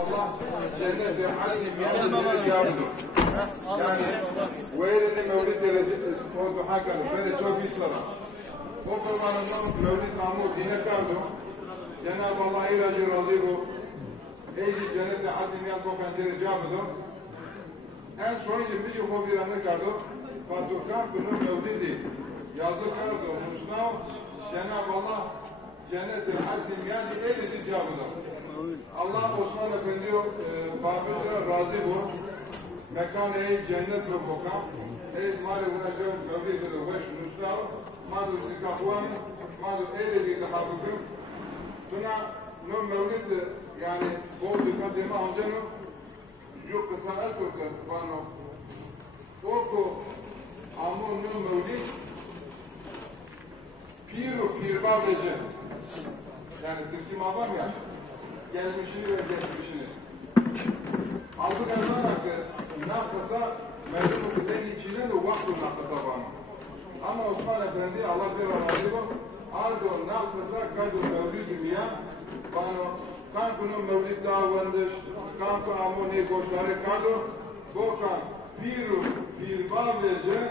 Allah cennet-i adnin yani ويرني مولد فوق حكم فده سوى في صلاة فوق ما مولد عمود هنا كانوا جناب الله إلى جرازيه أيدي جنة عدن يان فوق عندنا جابده أن شوي بيجي هو بيرنا كادو فاتوكان كنو مولدي yazı kardo muşnav Cenab-ı Allah cennet-i haddim yani eylisi cevabıdır. Allah Osman Efendi babıcıra razı bu. Mekan-ı cennet ve bokam. Mali vuracak mevlid-i veş muşnav. Madu zikahuan. Madu eylisi tahabbüküm. Buna no mevlid yani bol dikkatimi amcanı şu kısa ettirdi bana. Oku amun no mevlid Pirbal Recep. Yani Türk'üm adam ya, gelmişini ve geçmişini. Aldık elden hakkı, nakısa, mevcut kuzeyin içine de vaktu nakısa bana. Ama Osman Efendi, Allah bir razı bu, ardo nakısa kadu mevlid dünya, bana kankunu mevlid davandır, kanku amuni goşları kadu, bokan Pirbal Recep,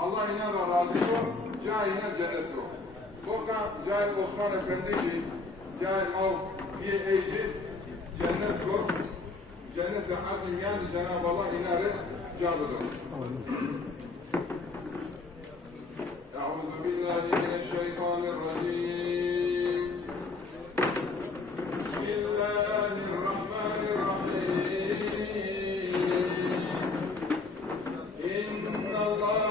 Allah inan razı bu, cahine cennet bu. Boka Cahil Osman Efendi ki Cahil Mav bir eyci cennet kor cennet-i hadim yani Cenab-ı Allah inare canlıdır. Euzu billahi mineşşeytanirracim. Bismillahirrahmanirrahim. İnnallâhe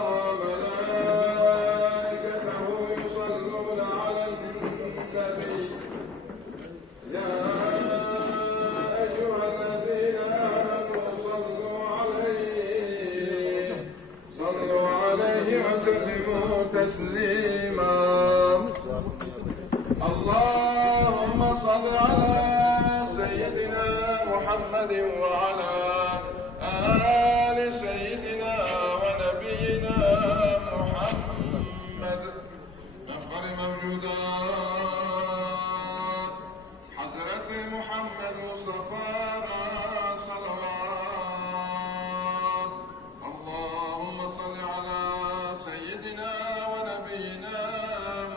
تسليما اللهم صل على سيدنا محمد وعلى آل سيدنا ونبينا محمد أفضل موجودات حضرة محمد مصطفى صلوات اللهم صل على سيدنا ونبينا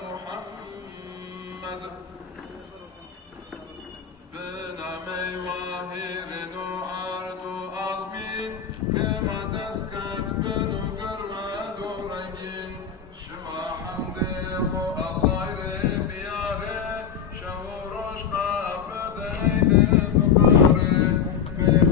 محمد بنعمي واهر نعرض عظمين كما تسكت بنو قرد رنجين شما حمد الله رب ياره شهورش قابد عيد بقاره في خبري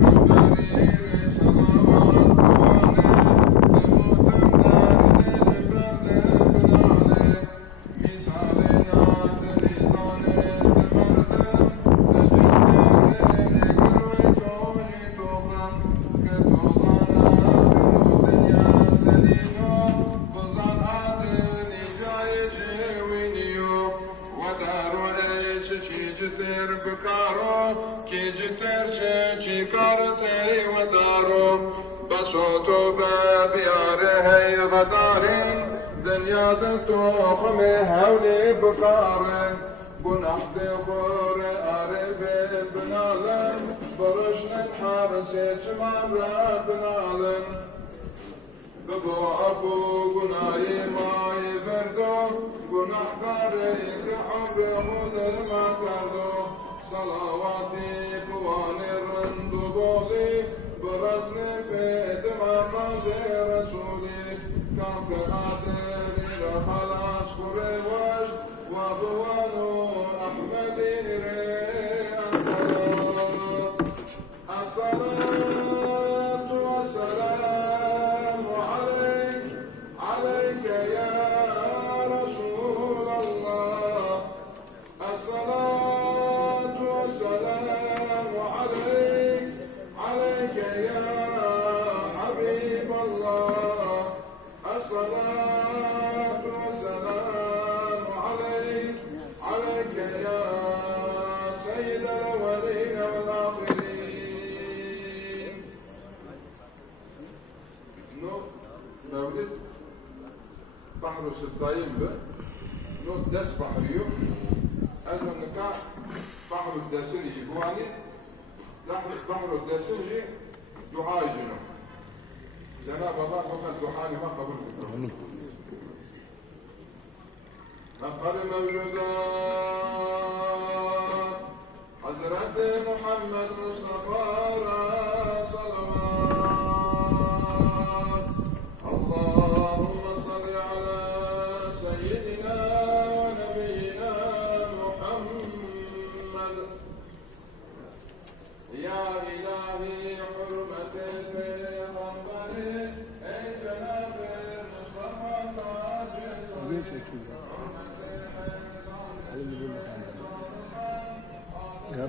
صلوات دنيا توخم هولي بقارن بنحد خور عرب بنالن برشن حارس شمام بنالن ببو ابو گناي ماي بردو گناهگار كحب خودر ما کردو صلواتي قوان رندو بولي برسن فيد ما قاضي رسولي كان قادر خلاص قريش وضوانو أحمد الصلاة والسلام عليك يا رسول الله الصلاة والسلام عليك يا حبيب الله الصلاة والسلام عليك يا سيد الأولين والآخرين. مولد بحر الستايم به نو دس بحريو أزم نكا بحر الدسري جواني لا ظهره الدسوجي دعاء جنوب جناب الله فقط دعاء ما قبول منه مفخر موجودات حضرة محمد مصطفى صلوات اللهم صل على سيدنا ونبينا محمد يا إلهي حرمة البيغمبر أي جناب المصطفى Ya,